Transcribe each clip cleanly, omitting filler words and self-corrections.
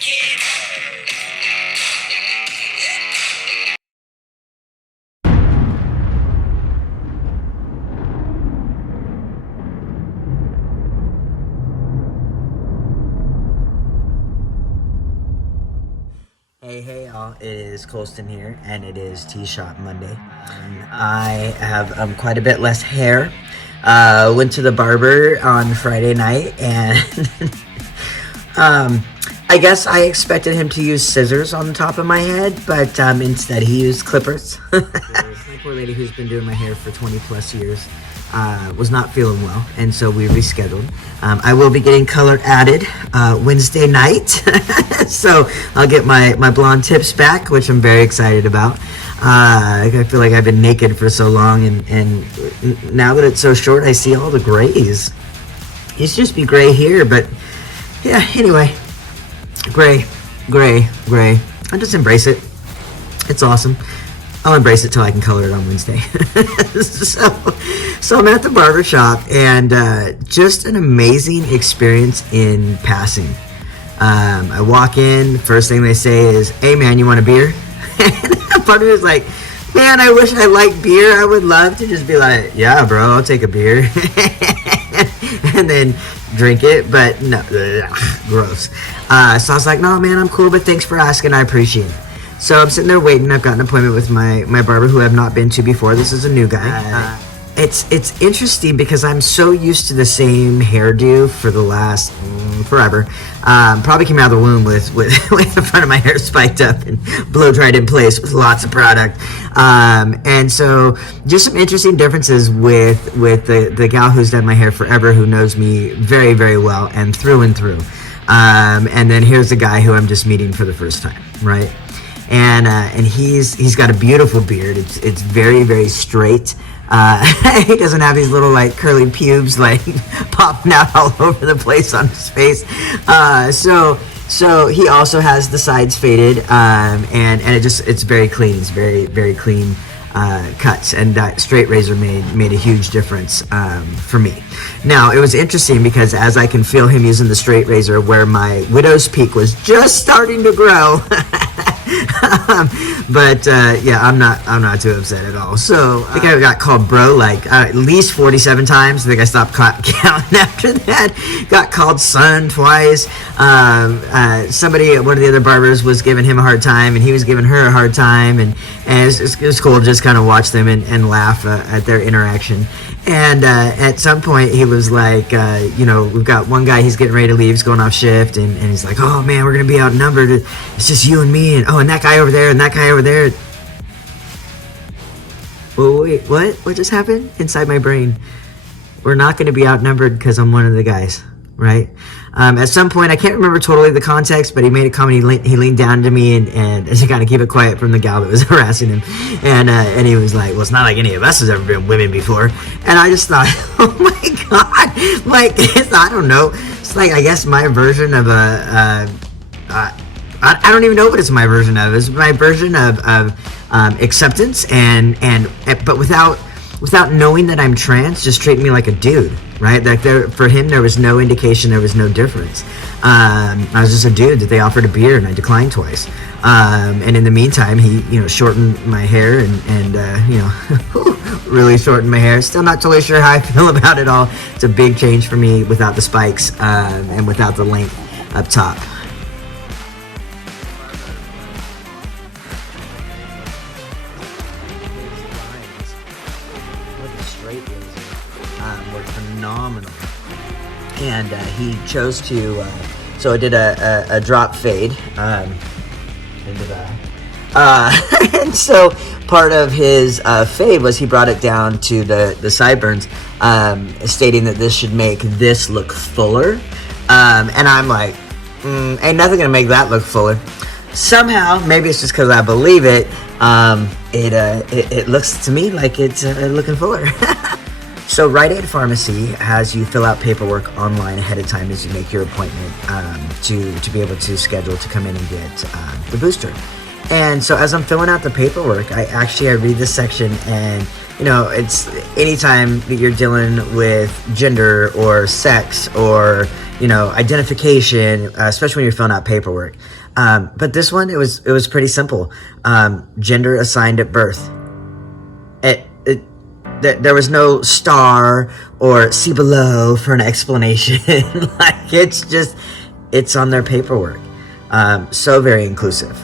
Hey y'all, it is Colston here, and it is T-Shop Monday. I have quite a bit less hair. Went to the barber on Friday night, and I guess I expected him to use scissors on the top of my head, but instead he used clippers. My poor lady, who's been doing my hair for 20 plus years, was not feeling well, and so we rescheduled. I will be getting color added Wednesday night, so I'll get my blonde tips back, which I'm very excited about. I feel like I've been naked for so long, and now that it's so short, I see all the grays. It used to just be gray here, but yeah, anyway, gray. I just embrace it. It's awesome. I'll embrace it till I can color it on Wednesday. So I'm at the barber shop, and just an amazing experience in passing. I walk in, first thing they say is, "Hey man, you want a beer?" And part of me is like, man, I wish I liked beer. I would love to just be like, yeah bro, I'll take a beer. And then drink it, but no, gross. So I was like, no man, I'm cool, but thanks for asking, I appreciate it. So I'm sitting there waiting. I've got an appointment with my barber, who I've not been to before. This is a new guy. It's interesting because I'm so used to the same hairdo for the last forever. Probably came out of the womb with the front of my hair spiked up and blow dried in place with lots of product. And so just some interesting differences with the gal who's done my hair forever, who knows me very, very well and through. And then here's the guy who I'm just meeting for the first time, right? And he's got a beautiful beard. It's very, very straight. He doesn't have these little like curly pubes like popping out all over the place on his face. So he also has the sides faded, and it's very clean. It's very, very clean cuts, and that straight razor made a huge difference for me. Now it was interesting because as I can feel him using the straight razor where my widow's peak was just starting to grow. But yeah, I'm not too upset at all. So I think I got called bro like at least 47 times. I think I stopped counting after that. Got called son twice. Somebody at one of the other barbers was giving him a hard time, and he was giving her a hard time, and it was cool to just kind of watch them and laugh at their interaction. And at some point he was like, we've got one guy, he's getting ready to leave, he's going off shift, and he's like, oh man, we're gonna be outnumbered, it's just you and me, and that guy over there and that guy over there. Well, wait, what just happened? Inside my brain, we're not gonna be outnumbered because I'm one of the guys, right? At some point, I can't remember totally the context, but he made a comment. He leaned down to me and to kind of keep it quiet from the gal that was harassing him, and he was like, "Well, it's not like any of us has ever been women before." And I just thought, "Oh my god!" Like, I don't know. It's like, I guess my version of I don't even know what it's my version of. It's my version of acceptance but without knowing that I'm trans, just treating me like a dude, right? Like for him, there was no indication, there was no difference. I was just a dude that they offered a beer, and I declined twice. And in the meantime, he, shortened my hair and really shortened my hair. Still not totally sure how I feel about it all. It's a big change for me without the spikes and without the length up top. Were phenomenal, and he chose to so I did a drop fade into that, and so part of his fade was he brought it down to the sideburns, stating that this should make this look fuller, and I'm like, ain't nothing gonna make that look fuller. Somehow, maybe it's just because I believe it, it looks to me like it's looking fuller. So Rite Aid Pharmacy has you fill out paperwork online ahead of time as you make your appointment to be able to schedule to come in and get the booster. And so as I'm filling out the paperwork, I read this section, and it's anytime that you're dealing with gender or sex or identification, especially when you're filling out paperwork. But this one, it was pretty simple. Gender assigned at birth. There was no star or see below for an explanation. Like, it's on their paperwork. So very inclusive.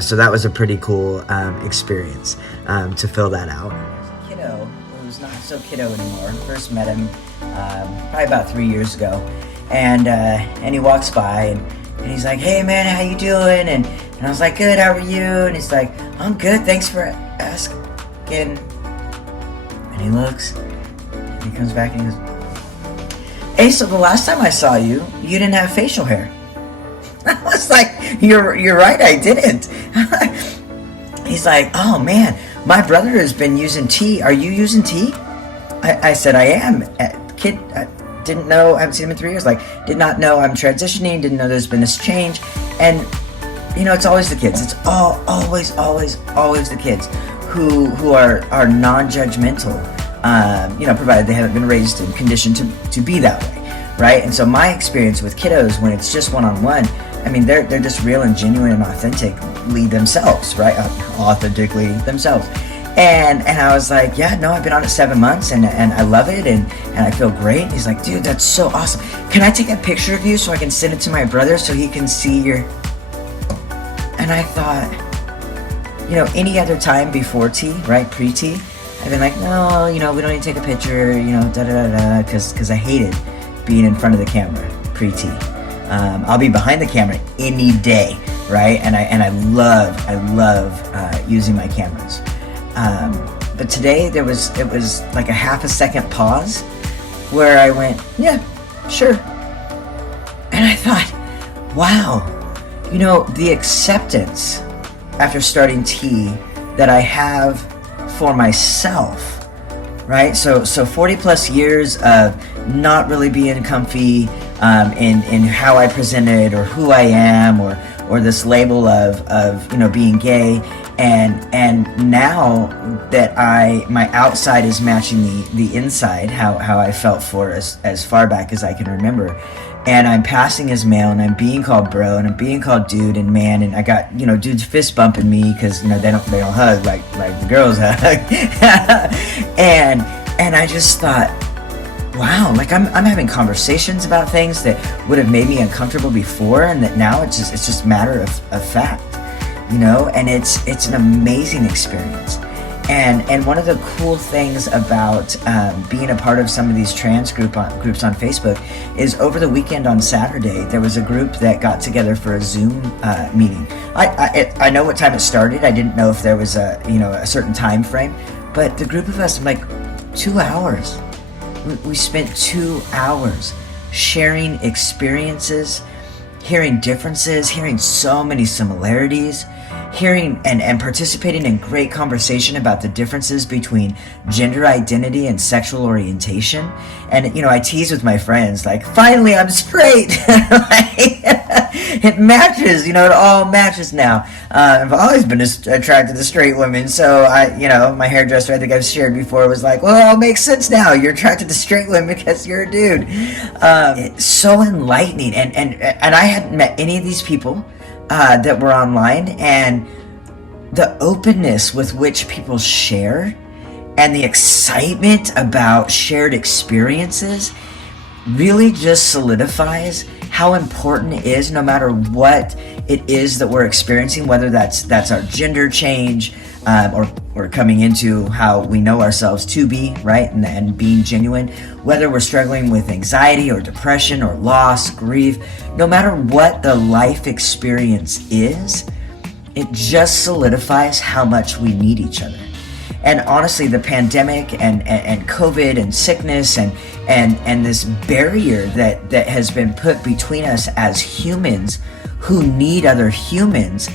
So that was a pretty cool experience to fill that out. There's a kiddo who's not so kiddo anymore. First met him probably about 3 years ago, and he walks by and he's like, "Hey man, how you doing?" And I was like, "Good, how are you?" And he's like, "I'm good, thanks for asking." And he looks, and he comes back and he goes, "Hey, so the last time I saw you, you didn't have facial hair." I was like, you're right, I didn't. He's like, "Oh man, my brother has been using tea. Are you using tea?" I said, "I am." Kid, I didn't know, I haven't seen him in 3 years. Like, did not know I'm transitioning, didn't know there's been this change. And, it's always the kids. It's always the kids who are non-judgmental, provided they haven't been raised and conditioned to be that way, right? And so my experience with kiddos, when it's just one-on-one, I mean, they're just real and genuine and authentically themselves, right? Authentically themselves. And I was like, "Yeah, no, I've been on it 7 months and I love it and I feel great." And he's like, "Dude, that's so awesome. Can I take a picture of you so I can send it to my brother so he can see your..." And I thought, any other time before tea, right, pre-tea, I've been like, "No, we don't need to take a picture, because I hated being in front of the camera pre-tea. I'll be behind the camera any day, right? And I love using my cameras. But today it was like a half a second pause where I went, "Yeah, sure." And I thought, wow, the acceptance after starting tea that I have for myself, right? So 40 plus years of not really being comfy in how I presented or who I am or this label of being gay, and now that my outside is matching the inside, how I felt for as far back as I can remember, and I'm passing as male, and I'm being called bro, and I'm being called dude and man, and I got dudes fist bumping me because they don't hug like the girls hug, and I just thought, wow, like I'm having conversations about things that would have made me uncomfortable before, and that now it's just matter of fact, and it's an amazing experience. And one of the cool things about being a part of some of these trans groups on Facebook is over the weekend on Saturday, there was a group that got together for a Zoom meeting. I know what time it started. I didn't know if there was a certain time frame, but the group of us, like 2 hours. We spent 2 hours sharing experiences, hearing differences, hearing so many similarities, hearing and participating in great conversation about the differences between gender identity and sexual orientation. And, I tease with my friends, like, finally I'm straight. It matches, it all matches now. I've always been attracted to straight women. So my hairdresser, I think I've shared before, was like, "Well, it all makes sense now. You're attracted to straight women because you're a dude." It's so enlightening. And I hadn't met any of these people that were online, and the openness with which people share and the excitement about shared experiences really just solidifies how important it is, no matter what it is that we're experiencing, whether that's our gender change, or coming into how we know ourselves to be, right, and being genuine, whether we're struggling with anxiety or depression or loss, grief, no matter what the life experience is, it just solidifies how much we need each other. And honestly, the pandemic and COVID and sickness and this barrier that has been put between us as humans who need other humans,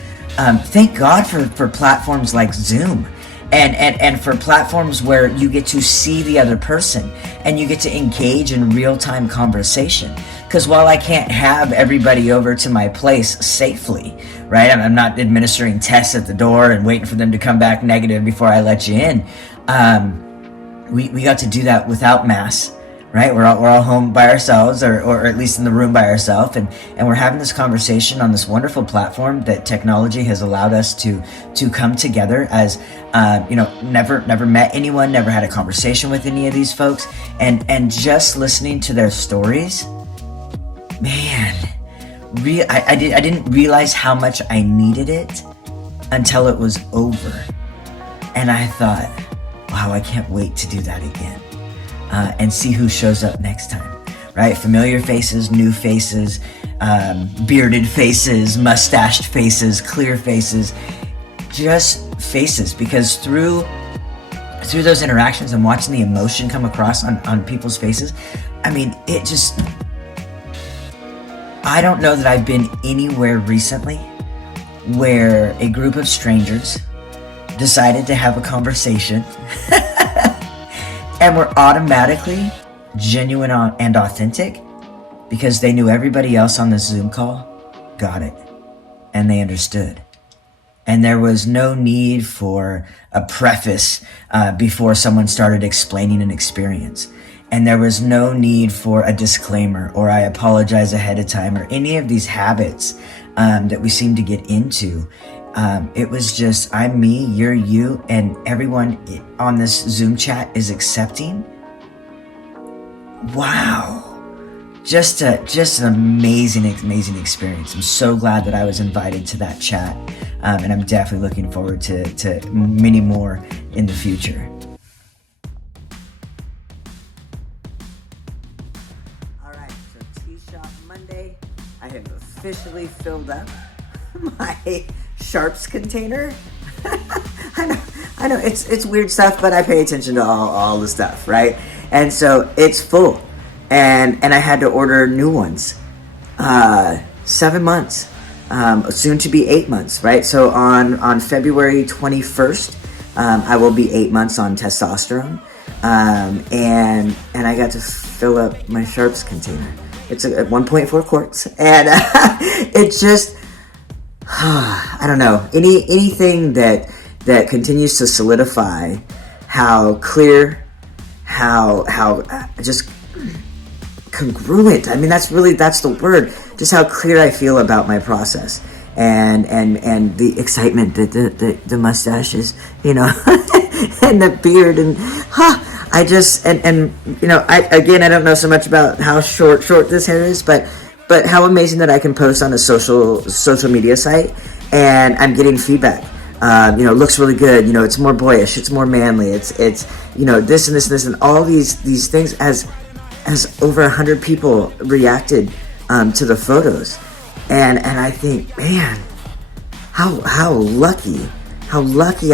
thank God for platforms like Zoom and for platforms where you get to see the other person and you get to engage in real-time conversation. Because while I can't have everybody over to my place safely, right? I'm not administering tests at the door and waiting for them to come back negative before I let you in. We got to do that without masks, right? We're all home by ourselves, or at least in the room by ourselves, and we're having this conversation on this wonderful platform that technology has allowed us to come together as never met anyone, never had a conversation with any of these folks, and just listening to their stories, man, I didn't realize how much I needed it until it was over, and I thought, wow, I can't wait to do that again. And see who shows up next time, right? Familiar faces, new faces, bearded faces, mustached faces, clear faces, just faces. Because through those interactions and watching the emotion come across on people's faces, I mean, it just, I don't know that I've been anywhere recently where a group of strangers decided to have a conversation and were automatically genuine and authentic because they knew everybody else on this Zoom call got it and they understood. And there was no need for a preface before someone started explaining an experience. And there was no need for a disclaimer or I apologize ahead of time or any of these habits that we seem to get into. It was just, I'm me, you're you, and everyone on this Zoom chat is accepting. Wow. Just an amazing experience. I'm so glad that I was invited to that chat. And I'm definitely looking forward to many more in the future. All right, so Tea Shop Monday. I have officially filled up my Sharps container. I know it's weird stuff, but I pay attention to all the stuff, right? And so it's full, and I had to order new ones. 7 months, soon to be 8 months, right? So on February 21st, I will be 8 months on testosterone, and I got to fill up my Sharps container. It's at 1.4 quarts, and it just, I don't know, anything that continues to solidify how clear, how just congruent. I mean, that's the word. Just how clear I feel about my process, and the excitement, the mustaches, and the beard, and I just and I don't know so much about how short this hair is, but how amazing that I can post on a social media site and I'm getting feedback. Looks really good. It's more boyish. It's more manly. It's this and this and all these things. As over 100 people reacted to the photos, and I think, man, how lucky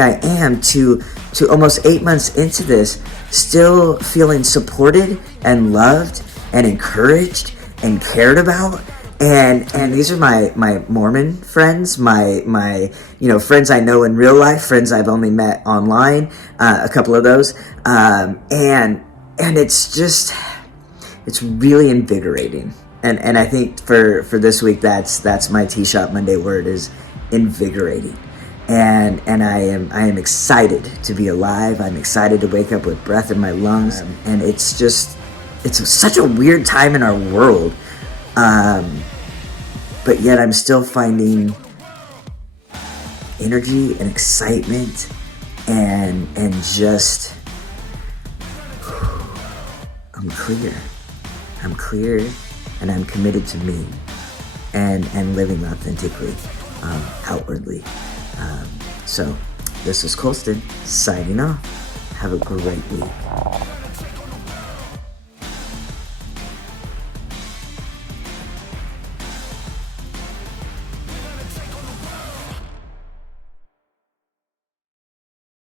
I am to almost 8 months into this, still feeling supported and loved and encouraged and cared about. And these are my Mormon friends, my friends I know in real life, friends I've only met online, a couple of those, and it's really invigorating. And I think for this week, that's my Tea Shop Monday word, is invigorating. And I am excited to be alive. I'm excited to wake up with breath in my lungs. And it's such a weird time in our world. But yet I'm still finding energy and excitement and just, I'm clear and I'm committed to me and living authentically, outwardly. So this is Colston signing off. Have a great week.